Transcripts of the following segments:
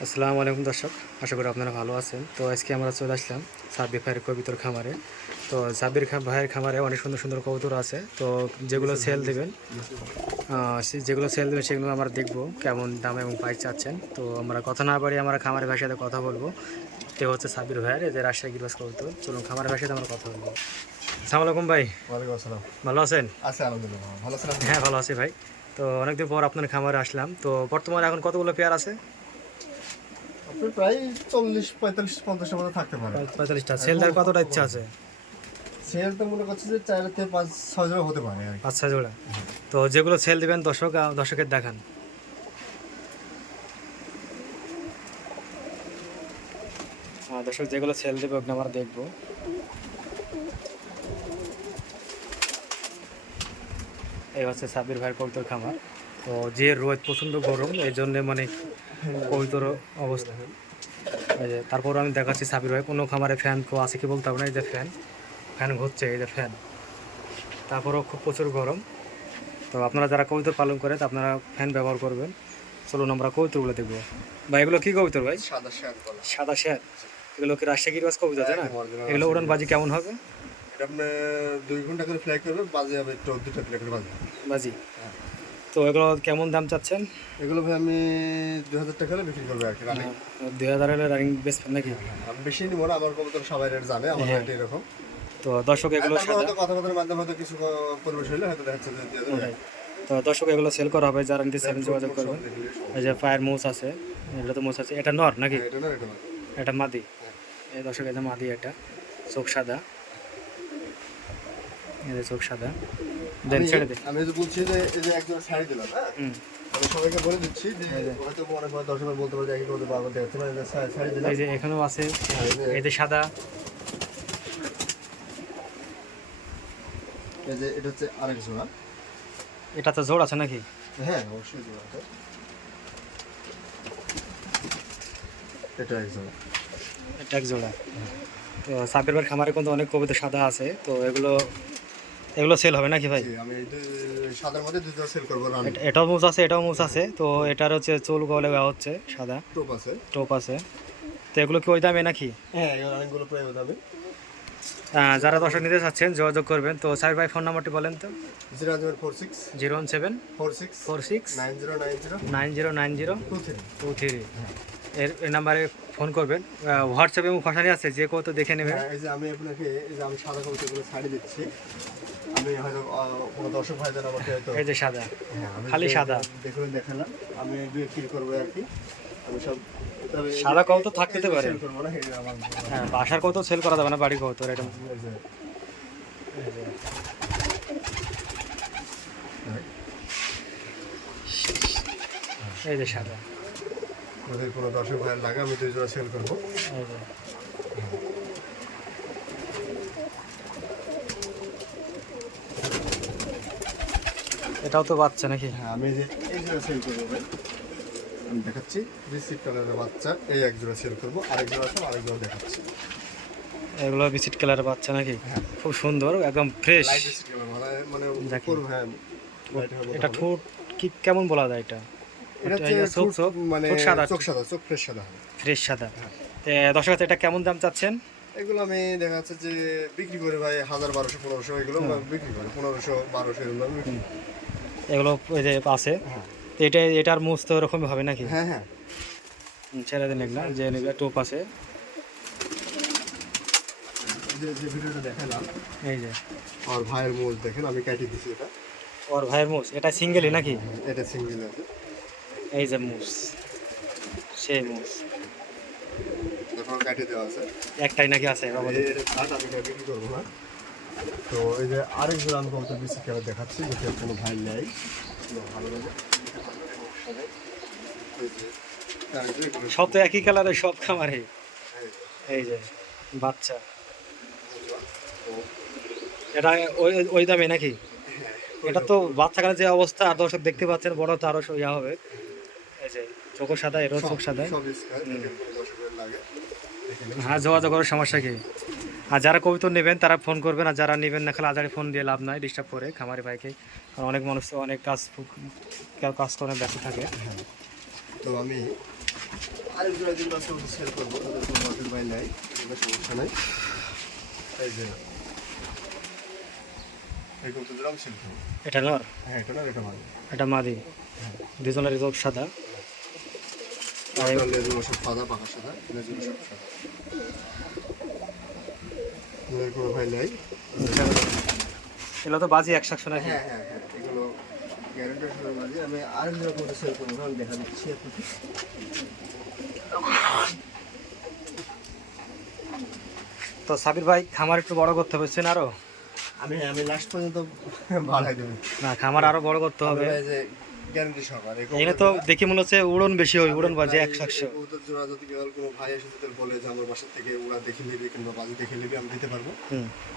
আসসালামু আলাইকুম দর্শক আশা করি আপনারা ভালো আছেন। তো আজকে আমরা চলে আসলাম সাব্বির ভাইয়ের কবিতর খামারে। তো সাব্বির ভাইয়ের খামারে অনেক সুন্দর সুন্দর কবুতর আছে। তো যেগুলো সেল দেবেন সে- যেগুলো সেল দেবেন সেগুলো আমরা দেখব কেমন দাম এবং প্রাইস চাচ্ছেন। তো আমরা কথা না পারি আমরা খামারের ভাইয়ের সাথে কথা বলব। এ হচ্ছে সাব্বির ভাইয়ের এদের রাজশাহী গিরবাস কবুতর। চলুন খামারের ভাইয়ের সাথে আমরা কথা বলব। আসসালামু আলাইকুম ভাই। ওয়ালাইকুম আসসালাম। ভালো আছেন? আচ্ছা আলহামদুলিল্লাহ ভালো আছেন হ্যাঁ ভালো আছি ভাই। তো অনেকদিন পর আপনার খামারে আসলাম। তো বর্তমানে এখন কতগুলো পেয়ার আছে? আপনি প্রায় চল্লিশ পঁয়তাল্লিশ পঞ্চাশের মধ্যে থাকতে পারেন পঁয়তাল্লিশটা। সেল দেওয়ার কতটা ইচ্ছা আছে? সেল তো মনে করছে যে চার থেকে পাঁচ ছয় জোড়া হতে পারে আর কি। পাঁচ ছয় জোড়া। তো যেগুলো সেল দিবেন দর্শক আহ, দর্শকের দেখান। হ্যাঁ দর্শক যেগুলো সেল দেবে ওগুলো আমরা দেখব। এই হচ্ছে সাবির ভাইয়ের কবিতর খামার। তো যে রোদ প্রচণ্ড গরম এই জন্য মানে কবিতর অবস্থা। এই যে তারপর আমি দেখাচ্ছি সাবির ভাই কোনো খামারে ফ্যান কেউ আছে কি বলতে পারব না? এই যে ফ্যান ফ্যান ঘুরছে এই যে ফ্যান তারপরেও খুব প্রচুর গরম। তো আপনারা যারা কবিতর পালন করে তা আপনারা ফ্যান ব্যবহার করবেন। চলুন আমরা কবিতরগুলো দেখব। ভাই এগুলো কী কবিতর ভাই? সাদা শেয়ার সাদা শ্যাট এগুলো কি রাজশাহী গিরবাজ কবিতা তাই না? এগুলো উড়ান বাজি কেমন হবে? এটা আপনি দুই ঘণ্টা করে ফ্লাই করবে বাজে হবে একটু দুটা ফ্লাই করে বাজে বাজি। হ্যাঁ। তো এগুলো কেমন দাম চাচ্ছেন? এগুলো ভাই আমি দু হাজার টাকা হলে বিক্রি করব আর কি রানিং দুই হাজার হলে রানিং বেচবেন নাকি? আমি বেশি নিব না আমার কবুতর সবাই রেট জানে আমার হ্যাঁ। রেট এরকম। তো দর্শক এগুলো কথা কথার মাধ্যমে হয়তো কিছু পরিবেশ হলে হয়তো দেখা যাচ্ছে যে দিয়ে দেবে। হ্যাঁ। তো দর্শক এগুলো সেল করা হবে যারা নিতে যোগাযোগ করবেন। এই যে ফায়ার মোস আছে এটা তো মোস আছে। এটা নর নাকি? হ্যাঁ, এটা মাদি। এই দর্শক এটা মাদি এটা চোখ সাদা। এই চোখ সাদা। দেন ছেড়ে দে। আমি বলছি যে এই যে একজন শাড়ি দিলাম হ্যাঁ? আমি সবাইকে বলে দিচ্ছি যে হয়তো অনেক সময় দর্শকরা বলতে পারে যে একই করতে পারব মানে শাড়ি দিলাম। এই যে এখানেও আছে এই যে- সাদা। এই যে এটা হচ্ছে আরেক জোড়া। এটা তো জোড় আছে নাকি? হ্যাঁ অবশ্যই জোড়া এটা। এটা এক জোড়া। এটা এক জোড়া। তো ভাইয়ের খামারে কিন্তু অনেক কবিতা সাদা আছে তো এগুলো এগুলো সেল হবে নাকি ভাই? আমি সাদার মধ্যে দুটো সেল করব এটাও মুছ আছে এটাও মুছ আছে। তো এটার হচ্ছে চুল গলে হচ্ছে সাদা। টোপ আছে। টোপ আছে। তো এগুলো কি ওই দামে নাকি? হ্যাঁ প্রায় যারা দর্শক নিতে চাচ্ছেন যোগাযোগ করবেন। তো সাবির ভাই ফোন নাম্বারটি বলেন তো। Zero zero four six zero one seven four six four six nine zero nine zero nine zero nine zero two three two three এর এই নাম্বারে ফোন করবেন। হোয়াটসঅ্যাপে এবং ভাষানি আছে যে কত দেখে নেবে। হ্যাঁ, এই যে আমি আপনাকে এই আমি সাদা কবিতাগুলো শাড়ি দিচ্ছি। আমি হয়তো কোনো দর্শক ভাইদের আমাকে হয়তো এই যে সাদা। হ্যাঁ, খালি সাদা। দেখুন দেখালাম আমি দুই কি করব আর কি। আমি সব সাদা কবুতর থাকতে পারে। হ্যাঁ বাসার কত সেল করা যাবে না বাড়ি কত এটা এই যে- সাদা। যদি কোনো দর্শক ভাইয়ের লাগে আমি দুই জোড়া সেল করব এই যে এটাও তো বাচ্চা নাকি? হ্যাঁ আমি যে এই জোড়া সেল করব ভাই। আমি দেখাচ্ছি রিসিভ কালারের বাচ্চা। এই এক জোড়া সেল করব আরেক জোড়া সব আরেক জোড়া দেখাচ্ছি। এগুলো বিস্কিট কালারের বাচ্চা নাকি? খুব সুন্দর একদম ফ্রেশ লাইট রিসিভ কালার মানে মানে। হ্যাঁ এটা। ঠোঁট কি কেমন বলা যায় এটা? ঠোঁট চোখ মানে সাদা চোখ সাদা চোখ ফ্রেশ সাদা ফ্রেশ সাদা। এ, দর্শক এটা কেমন দাম চাচ্ছেন? এগুলো আমি দেখা যাচ্ছে যে বিক্রি করে ভাই হাজার বারোশো পনেরোশো এগুলো বিক্রি করে পনেরোশো বারোশো করি। এগুলো যে আছে। হ্যাঁ। এটা এটার মুছ তো এরকমই হবে নাকি? হ্যাঁ হ্যাঁ। ছেড়ে দিন এগুলা যে টোপ আছে। যে যে ভিডিওটা দেখালাম এই যে। আর ভাইয়ের মোজ দেখেন আমি কাটি দিছি এটা। ওর ভাইয়ের মুছ? এটা সিঙ্গেলই নাকি? এটা সিঙ্গেল আছে। এই যে মুছ। সেই মুছ। তারপর কাটি দেওয়া আছে। একটাই নাকি আছে? এটা কাট আমি বিক্রি করব না। তো এই যে আরেক জোড়া আমি কত বেশি খেলা দেখাচ্ছি যদি কোনো ভাই নেয় ভালো লাগে সব তো একই কালারের সব খামারে। এই যে, বাচ্চা। এটা ওই ওই দামে নাকি? এটা তো বাচ্চা কালের যে অবস্থা আর দর্শক দেখতে পাচ্ছেন বড় তো আরও ইয়া হবে। এই যে চোখ সাদা এরও চোখ সাদা। হ্যাঁ যোগাযোগ করার সমস্যা কি? আর যারা কবিতর নেবেন তারা ফোন করবেন আর যারা নেবেন না খালি আজারে ফোন দিয়ে লাভ নাই ডিস্টার্ব করে খামারি ভাইকে। কারণ অনেক মানুষ তো অনেক কাজ কেউ কাজ করে ব্যস্ত থাকে। তো আমি আরেক জোড়া যেগুলো আছে ওগুলো সেল করব তাদের কোনো নাই সমস্যা নাই। এই যে এই কবুতর জোড়া আমি সেল করব এটা নর হ্যাঁ এটা না এটা ভালো এটা মাদি। দুজনের চোখ সাদা। আপনার লেজগুলো সব সাদা পাকা সাদা লেজগুলো সব সাদা। এর কোনো ভাই নাই এগুলো তো বাজি নাকি? হ্যাঁ হ্যাঁ হ্যাঁ এগুলো গ্যারান্টেড মাঝে আমি আরেক জোড়া সেল করব আমি দেখা দিচ্ছি আপনাকে। তো সাবির ভাই খামার একটু বড় করতে হচ্ছে না আরও? আমি আমি লাস্ট পর্যন্ত বাড়াই দেবো। না খামার আরও বড় করতে হবে। যে গ্যারান্টি সহকার এখানে তো দেখি মনে হচ্ছে উড়ন বেশি হয় উড়ন বাজে এক সাকশো কবুতর জোড়া যদি কোনো ভাই এসে যদি বলে যে আমার বাসা থেকে ওরা দেখে নেবে কিংবা বাজি দেখে নেবে আমি দিতে পারব।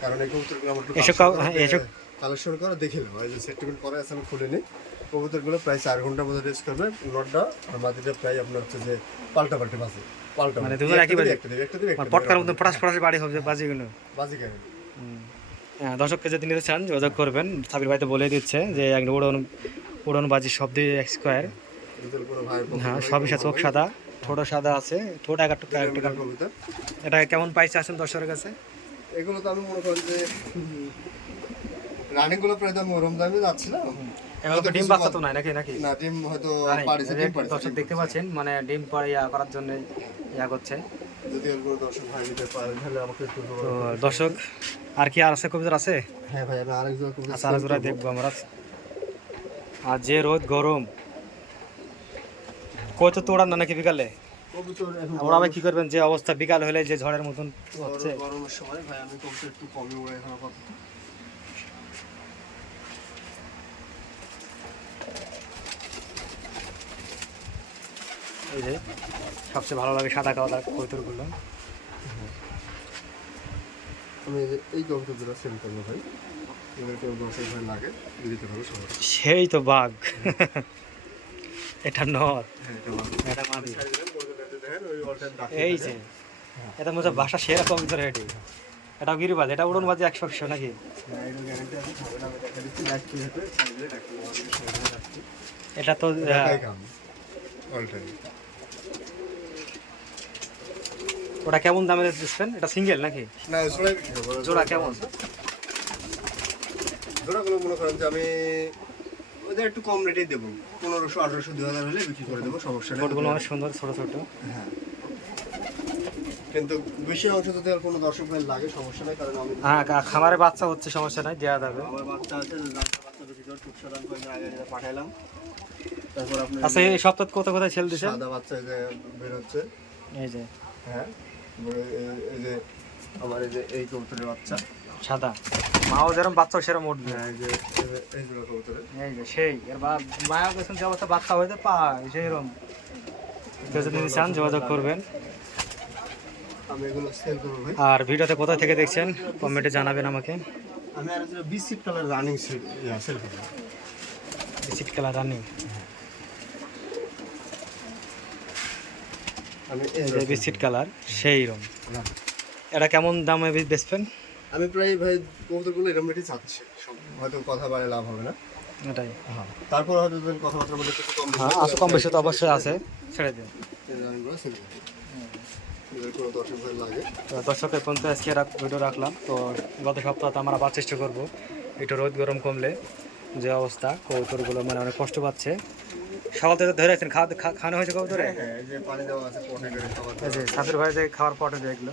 কারণ এই কবুতরগুলো আমার এসব হ্যাঁ, এসব- কালেকশন করে দেখে নেব। এই যে সেটমেন্ট করে আছে আমি খুলে নিই। কবুতরগুলো প্রায় চার ঘণ্টার মধ্যে রেস্ট করবে। নটটা আর প্রায় আপনার হচ্ছে যে পাল্টা পাল্টে বাজে পাল্টা মানে। দুজন একই বাজে? দিবে, একটা দিবে, একটা দিবে, একটা দিবে, পটকার মধ্যে পটাশ পটাশ বাড়ি হবে বাজিগুলো বাজি কেন? হ্যাঁ দর্শককে যদি নিতে চান যোগাযোগ করবেন। সাবির ভাই তো বলে দিচ্ছে যে একটা উড়ন উড়ন বাজি সব দিয়ে এক স্কোয়ার হ্যাঁ সবই সাথে চোখ সাদা। ঠোঁটও সাদা আছে। ঠোঁট এক একটা এক একটা কবিতা। এটা কেমন পাইছে আছেন দর্শকের কাছে? এগুলো তো আমি মনে করি যে প্রায় তো আমি ওরম দামে যাচ্ছিলাম তো ডিম বাচ্চা তো নাই নাকি নাকি? না ডিম হয়তো পাড়িছে ডিম পাড়িছে দর্শক দেখতে পাচ্ছেন মানে ডিম ইয়া করার জন্য ইয়া করছে। যদি দর্শক ভাই নিতে পারেন তাহলে আমাকে একটু তো যোগাযোগ করুন। দর্শক আর কি আর আছে আছে? হ্যাঁ ভাই আমি আরেক কবিতা আচ্ছা আর দেখব আমরা। আর যে রোদ গরম। কই তো তোড়ান না নাকি বিকালে? ওরা ভাই কি করবেন? যে অবস্থা বিকাল হলে যে ঝড়ের মতন হচ্ছে। গরমের সময় ভাই আমি কবুতর একটু কমই উড়ে এখন এই যে সবচেয়ে ভালো লাগে সাদা কাওয়া কৌতুরগুলো আমি এই সেল করব ভাই। এবার কেউ দর্শক ভাই লাগে দিতে পারব সবাই। সেই তো বাঘ। এটা নর। হ্যাঁ এটা মাদি এই যে এটা মধ্যে বাসা সেরা কবিতর এটি। এটা গিরিবাজ এটা উড়ন বাজে একশো একশো নাকি? হ্যাঁ। এটা তো। ওটা কেমন দামে দিচ্ছেন? এটা সিঙ্গেল নাকি? জোড়া কেমন? জোড়াগুলো মনে করেন যে আমি ওদের একটু কম রেটেই দেবো। পনেরোশো আঠারোশো দু হাজার হলে বিক্রি করে দেবো সমস্যা নেই। অনেক সুন্দর ছোট ছোট। হ্যাঁ। কিন্তু বেশি অংশ যদি আর কোনো দর্শক ভাই লাগে সমস্যা নেই কারণ আমি হ্যাঁ খামারে বাচ্চা হচ্ছে সমস্যা নাই দেওয়া যাবে। আমার বাচ্চা আছে বাচ্চা বাচ্চা বিক্রি করে টুকসা করে আগে পাঠাইলাম। তারপর আপনি আচ্ছা এই সপ্তাহ কোথায় কোথায় ছেল দিছে সাদা বাচ্চা যে বের হচ্ছে। এই যে। হ্যাঁ এই যে আমার এই যে এই কবুতরের বাচ্চা। সাদা। মাও যেরকম বাচ্চা সেরকম উঠবে। হ্যাঁ এই যে এই যে- জোড়া কবুতরের। এই যে সেই। এর বা মায়া পেছন যে অবস্থা বাচ্চা হইতে পায় সেইরকম কেউ যদি চান যোগাযোগ করবেন। আমি এগুলো সেল করব ভাই। আর ভিডিওতে কোথায় থেকে দেখছেন কমেন্টে জানাবেন আমাকে। আমি আর একটা বিস্কিট কালার রানিং সেল করব। কালার রানিং আমি যে বিস্কিট কালার সেই রকম না। এটা কেমন দামে বেচবেন? আমি প্রায় ভাই কবুতরগুলো এরকম রেটে চাচ্ছি। হয়তো কথা বাড়ে লাভ হবে না। এটাই। হ্যাঁ। তারপর হয়তো কথাবার্তার মধ্যে কিছু কম হ্যাঁ হয়, আছে কম বেশি তো অবশ্যই আছে। ছেড়ে দিন। দর্শকের পর্যন্ত আজকে রাখ- ভিডিও রাখলাম। তো গত সপ্তাহে আমরা আবার চেষ্টা করব একটু রোদ গরম কমলে যে অবস্থা কবুতরগুলো মানে অনেক কষ্ট পাচ্ছে। সকাল থেকে ধরে রাখছেন খাওয়া খাওয়ানো হয়েছে কবুতরে? হ্যাঁ যে পানি দেওয়া ভাই যে খাওয়ার পটে যেগুলো